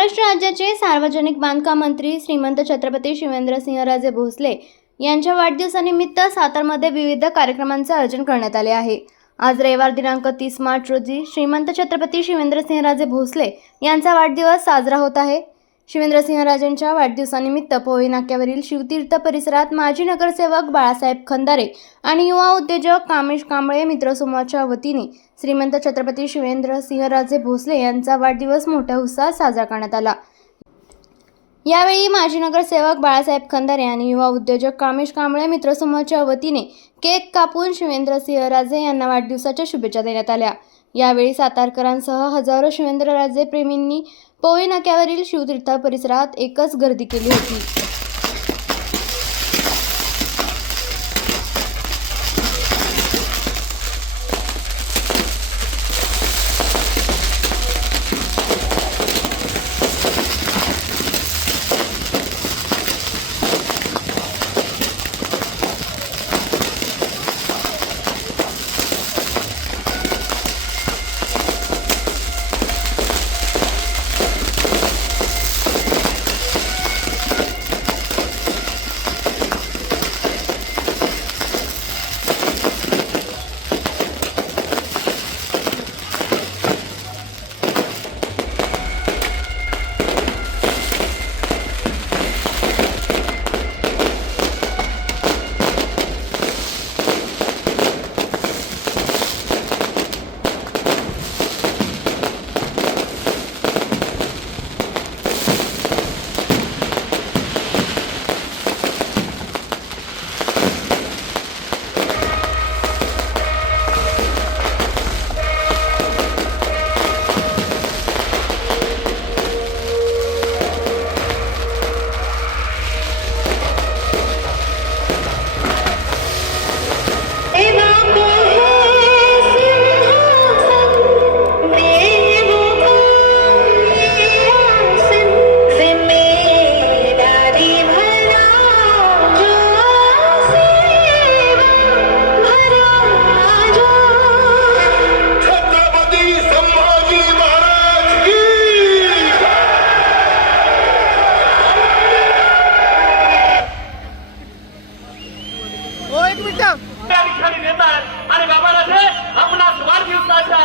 महाराष्ट्र राज्याचे सार्वजनिक बांधकाम मंत्री श्रीमंत छत्रपती शिवेंद्रसिंहराजे भोसले यांच्या वाढदिवसानिमित्त सातारमध्ये विविध कार्यक्रमांचे आयोजन करण्यात आले आहे। आज रविवार दिनांक 30 मार्च रोजी श्रीमंत छत्रपती शिवेंद्रसिंहराजे भोसले यांचा वाढदिवस साजरा होत आहे। शिवेंद्रसिंहराजेंच्या वाढदिवसानिमित्त पोवई नाक्यावरील शिवतीर्थ परिसरात माजी नगरसेवक बाळासाहेब खंदारे आणि युवा उद्योजक कामेश कांबळे मित्रसमूहाच्या वतीने श्रीमंत छत्रपती शिवेंद्रसिंहराजे भोसले यांचा वाढदिवस मोठ्या उत्साहात साजरा करण्यात आला। यावेळी माजी नगरसेवक बाळासाहेब खंदारे आणि युवा उद्योजक कामेश कांबळे मित्रसमूहाच्या वतीने केक कापून शिवेंद्रसिंहराजे यांना वाढदिवसाच्या शुभेच्छा देण्यात आल्या। यावेळी सातारकरांसह हजारो शिवेंद्रराजे प्रेमींनी पोवई नाक्यावरील शिवतीर्थ परिसरात एकच गर्दी केली होती। आणि बाबाराजे आपणास वाढदिवसाच्या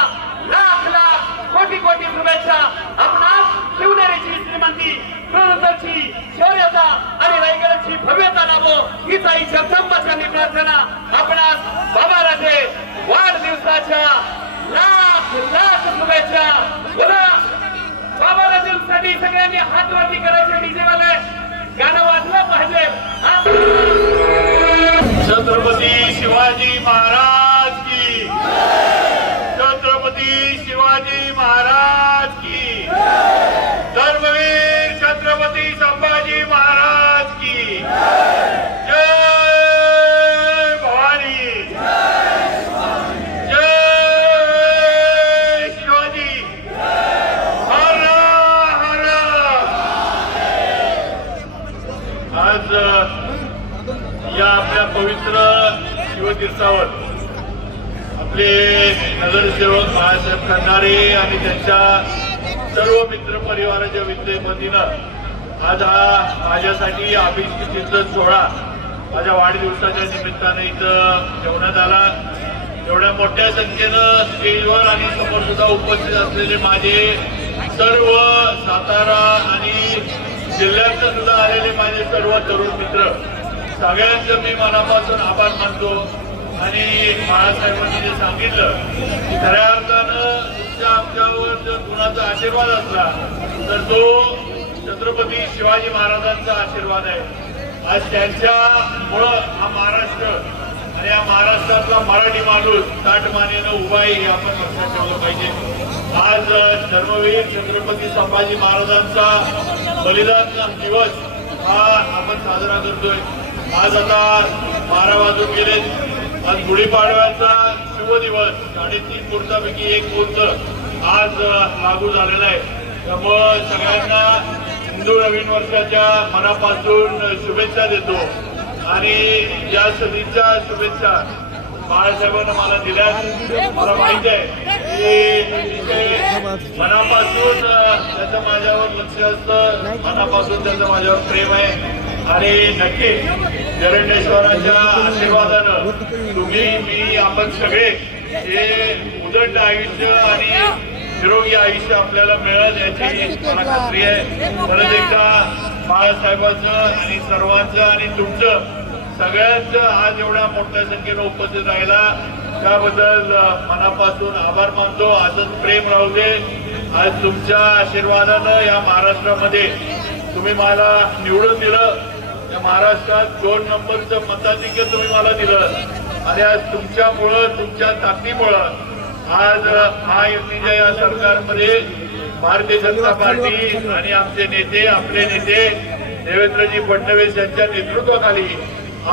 लाख लाख कोटी कोटी शुभेच्छा। आपणास शिवनेरीची श्रीमंती, प्रवृत्तीची शौर्यता आणि रायगडची भव्यता लाभो हीच आई जगदंबाची प्रार्थना। आपणास बाबाराजे वाढदिवसाच्या लाख लाख शुभेच्छा। बोला बाबाराजेंसाठी सगळ्यांनी हात वरती करायचे। डीजे वाले गाणं वाजलं पाहिजे। छत्रपती शिवाजी महाराज की, छत्रपती शिवाजी महाराज की, धर्मवीर छत्रपती संभाजी महाराज की जय भवानी, जय शिवाजी, हर हर। आज या आपल्या पवित्र शिवतीर्थावर आपले नगरसेवक बाळासाहेब खंदारे आणि त्यांच्या सर्व मित्र परिवाराच्या वतीनं आज हा माझ्यासाठी अभिषेक सोहळा माझ्या वाढदिवसाच्या निमित्ताने इथं ठेवण्यात आला। एवढ्या मोठ्या संख्येनं स्टेजवर आणि समोर सुद्धा उपस्थित असलेले माझे सर्व सातारा आणि जिल्ह्यात सुद्धा आलेले माझे सर्व तरुण मित्र, सगळ्यांचं मी मनापासून आभार मानतो। आणि बाळासाहेबांनी जे सांगितलं की खऱ्या अर्थानं तुमच्या आमच्यावर जर कुणाचा आशीर्वाद असला तर तो छत्रपती शिवाजी महाराजांचा आशीर्वाद आहे। आज त्यांच्यामुळं हा महाराष्ट्र आणि या महाराष्ट्रातला मराठी माणूस ताटमानेनं उभा आहे हे आपण लक्षात ठेवलं पाहिजे। आज धर्मवीर छत्रपती संभाजी महाराजांचा बलिदान दिवस हा आपण साजरा करतोय। आज आता 12 वाजून गेले। आज गुढीपाडव्याचा शुभ दिवस 3.5 मुहूर्तापैकी एक मुहूर्त आज लागू झालेला आहे। त्यामुळं सगळ्यांना हिंदू नवीन वर्षाच्या मनापासून शुभेच्छा देतो आणि या सदीच्या शुभेच्छा बाळासाहेबांना मला दिल्यास मला माहिती आहे की मनापासून त्याचं माझ्यावर लक्ष असतं, मनापासून त्याचं माझ्यावर प्रेम आहे. आणि नक्की जरंडेश्वराच्या आशीर्वादानं तुम्ही, मी, आपण सगळे हे उदंड आयुष्य आणि निरोगी आयुष्य आपल्याला मिळेल याची मला खात्री आहे. परत एकदा बाळासाहेबांचं आणि सर्वांचं आणि तुमचं सगळ्यांचं आज एवढ्या मोठ्या संख्येनं उपस्थित राहिला त्याबद्दल मनापासून आभार मानतो. आजच प्रेम राहू दे. आज तुमच्या आशीर्वादानं या महाराष्ट्रामध्ये तुम्ही मला निवडून दिलं. या महाराष्ट्रात 2 नंबरचं मताधिक्य तुम्ही मला दिलं आणि आज तुमच्यामुळं, तुमच्या ताकदीमुळं आज महायुतीच्या या सरकारमध्ये भारतीय जनता पार्टी आणि आमचे नेते, आपले नेते देवेंद्रजी फडणवीस यांच्या नेतृत्वाखाली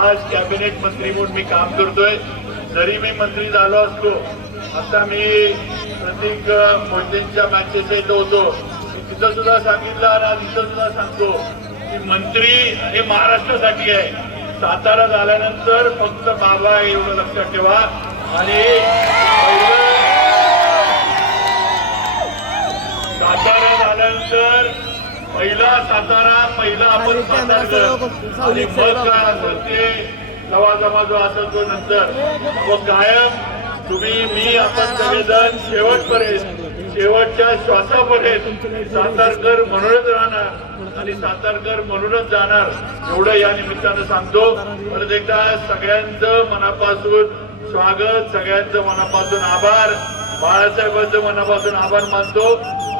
आज कॅबिनेट मंत्री म्हणून मी काम करतोय. जरी मी मंत्री झालो असतो, आता मी प्रतीक मोहितेंच्या मॅचेस इथं होतो, मी तिथं सुद्धा सांगितलं आणि आज इथं सुद्धा सांगतो की मंत्री हे महाराष्ट्रासाठी आहे. सातारा झाल्यानंतर फक्त बाबा एवढं लक्षात ठेवा. आणि सातारा झाल्यानंतर पहिला सातारा, पहिला आपण सातारकर आणि मग काय असेल ते लवाजमा जो असेल तो नंतर. मग कायम तुम्ही, मी, आपण सगळेजण शेवटपर्यंत, शेवटच्या श्वासापर्यंत सातारकर म्हणूनच राहणार आणि सातारकर म्हणूनच जाणार एवढं या निमित्तानं सांगतो. परत एकदा सगळ्यांचं मनापासून स्वागत, सगळ्यांचं मनापासून आभार, बाळासाहेबांचं मनापासून आभार मानतो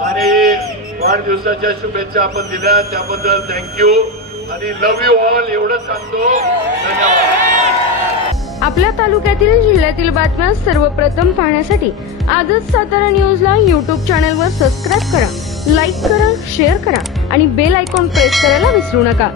आणि वाढदिवसाच्या शुभेच्छा आपण दिल्या त्याबद्दल थँक्यू आणि लव्ह यू ऑल एवढंच सांगतो. धन्यवाद. आपल्या तालुक्यातील, जिल्ह्यातील बातम्या सर्वप्रथम पाहण्यासाठी आजच सातारा न्यूजला YouTube चॅनलवर सबस्क्राईब करा, लाईक करा, शेअर करा आणि बेल आयकॉन प्रेस करायला विसरू नका.